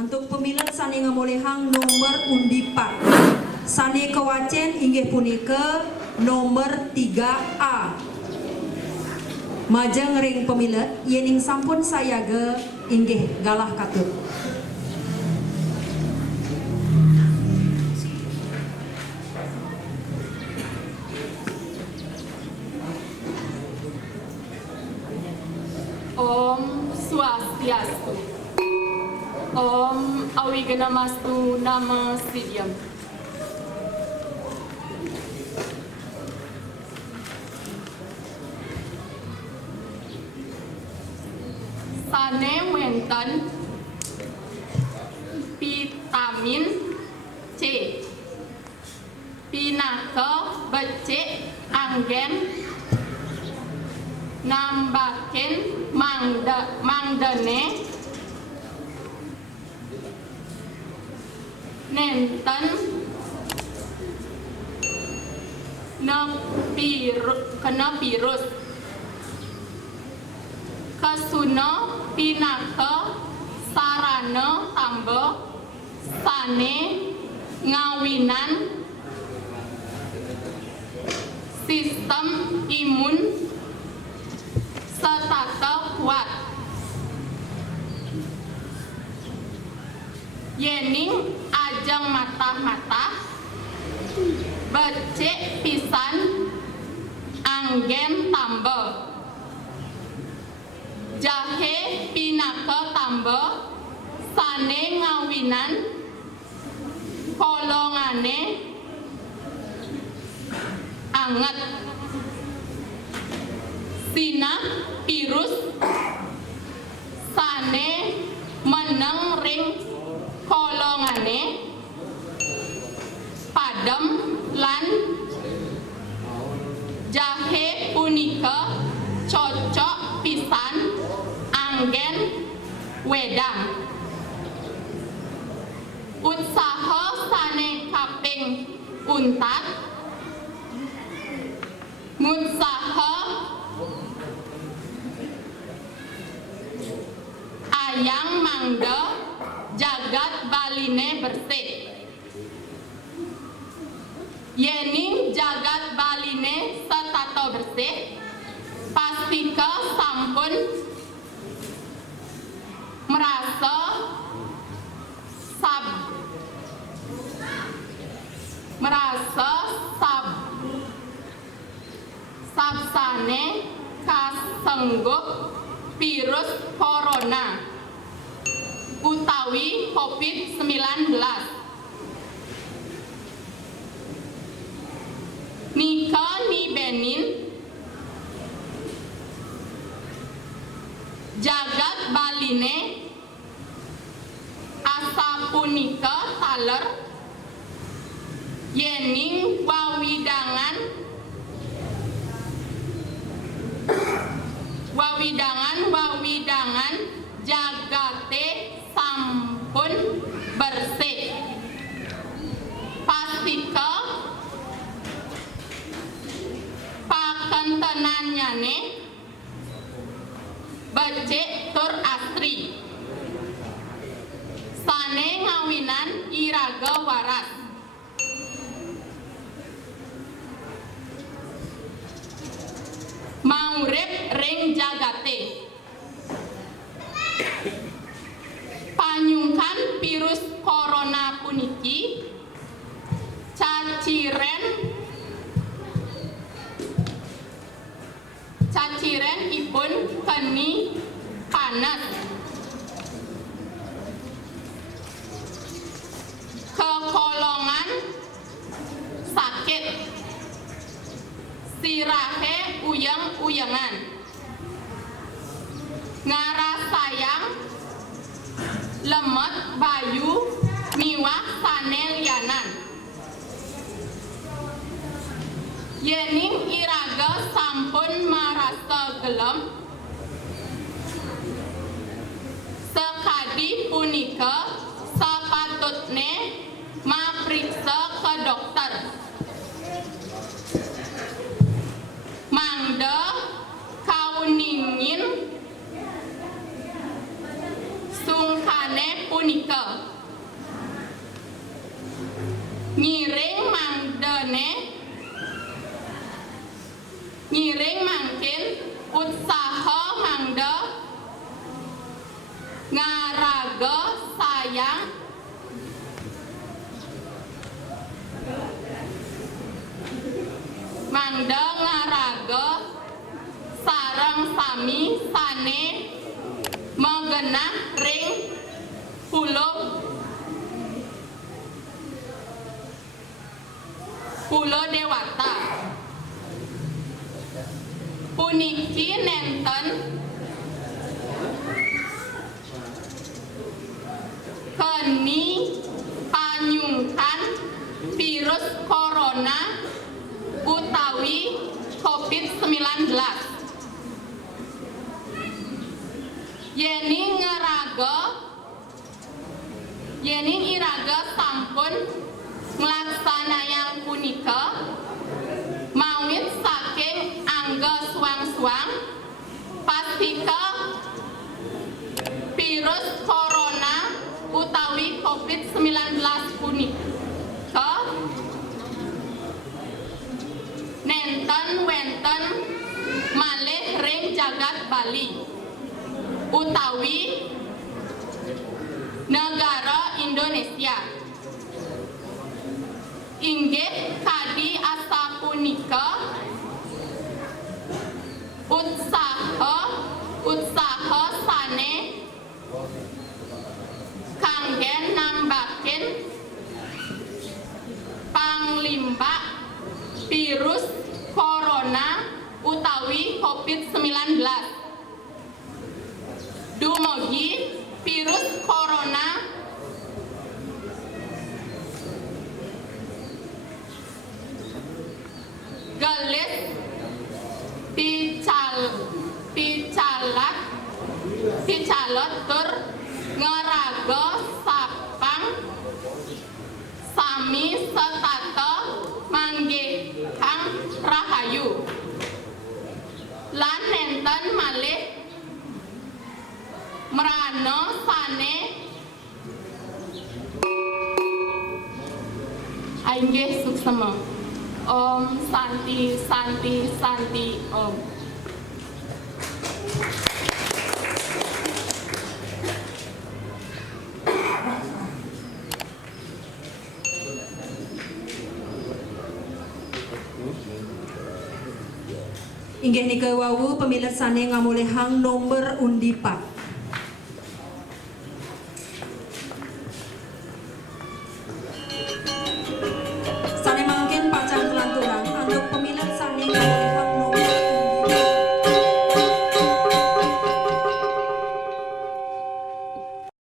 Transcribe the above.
Untuk pemilihan sani ngamolehang nomor undi 4. Sani kewacen inggih punika nomor 3A. Majeng ring pemilet yening sampun sayaga inggih galah katut. Om Swastiastu. Om Awiganamastu Nama Sidyam. Sane wenten vitamin C, pinaka becik anggen nambahin mangdane nenten kena virus kasuna pinaka sarana tambah sane ngawinan sistem imun setata kuat yening ajang mata-mata becik pisan anggen tambah jahe pinaka tambah sane ngawinan kolongane anget sina virus sane meneng ring kolongane padem lan jahe punika cocok pisan anggen wedang usaha sane kaping untat ngusaha ayang mangga jagat baline bersih yening jagat baline setata bersih pastika sampun merasa sabsane kasengguh virus corona utawi COVID-19 nika nibenin jagat baline asapunika taler yening wawidangan jagate sampun bersih pastika pakentenanyane becik tur asri sane ngawinan iraga waras maurip ring jagate panyungkan virus corona puniki caciren ipun keni panas kekolongan sakit sirahe uyang-uyangan ngarasayang lemet bayu miwah sane lianan yening iraga sampun marasa gelem sekadi punika sapatutne mapriksa ke dokter nyiring mangdene nyiring mangkin utsaha mangda ngaraga sayang mangda ngaraga sareng sami sane megenah ring pulo dewata puniki nenten keni panyungkan virus corona utawi COVID-19 yeni iraga sampun nglaksanayang punika mawit saking angga suang-suang pastika virus corona utawi COVID-19 punika nenten wenten malih ring jagat Bali utawi negara Indonesia inggih kadi asa punika utsaha sane kanggen nambahin panglimbak virus corona utawi COVID-19 dumugi virus corona galis picalot tur ngeraga sapang sami setata manggihang rahayu lan nenten malih merana sane ainggih suksema. Om Santi Santi Santi Om. Inggih nika wau pemilet sane ngamulihang nomor undi 4.